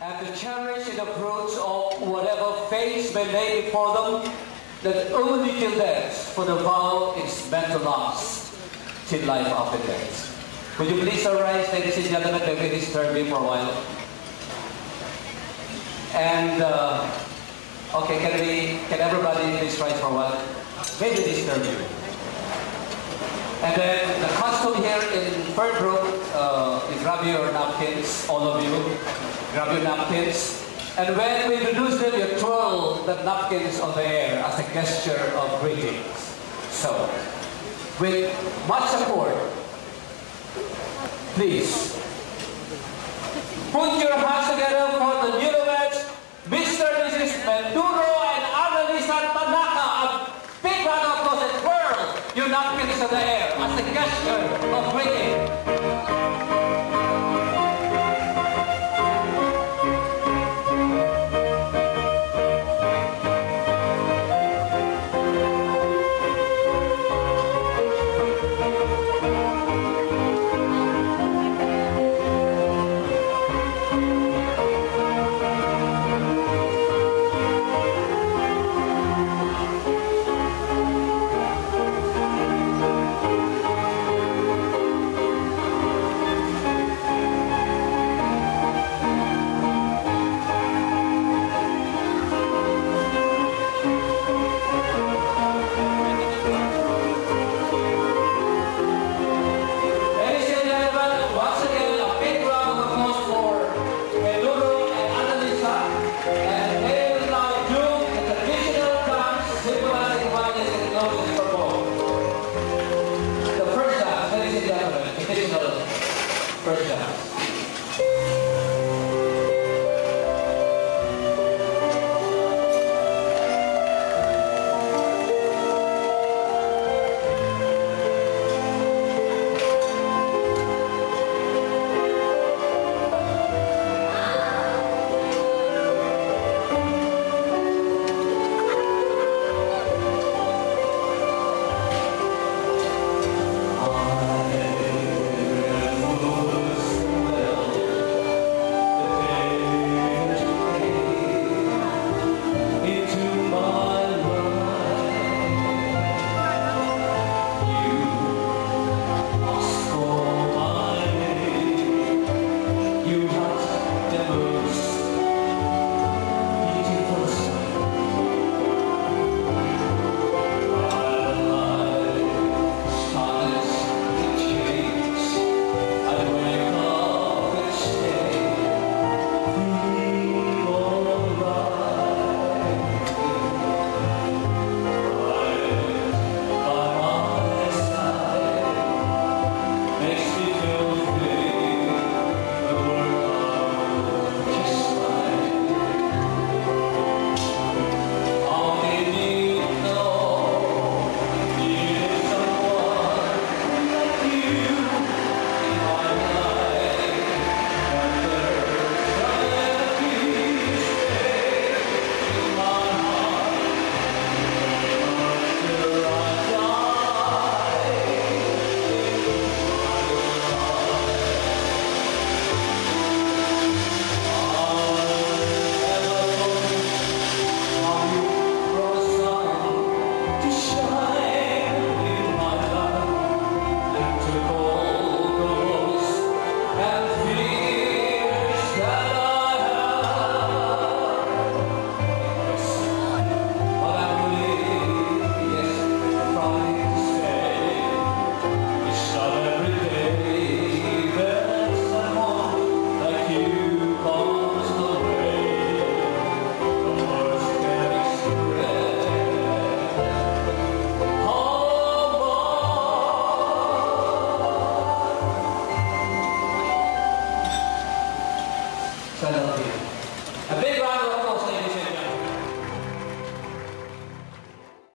and to cherish the fruits of whatever fates may lay before them, that only till death, for the vow is meant to last till life after death. Would you please arise, ladies and gentlemen, let me disturb you for a while. And, okay, can everybody please rise for a while? Maybe disturb you. And then the custom here in third group, you grab your napkins, all of you. Grab your napkins. And when we introduce them, you twirl the napkins on the air as a gesture of greetings. So, with much support, please put your hands together for the newlyweds, Mr. and Mrs. Menduro and Annalisa Tanaka. A big round of applause and twirl your napkins in the air as a gesture of greeting.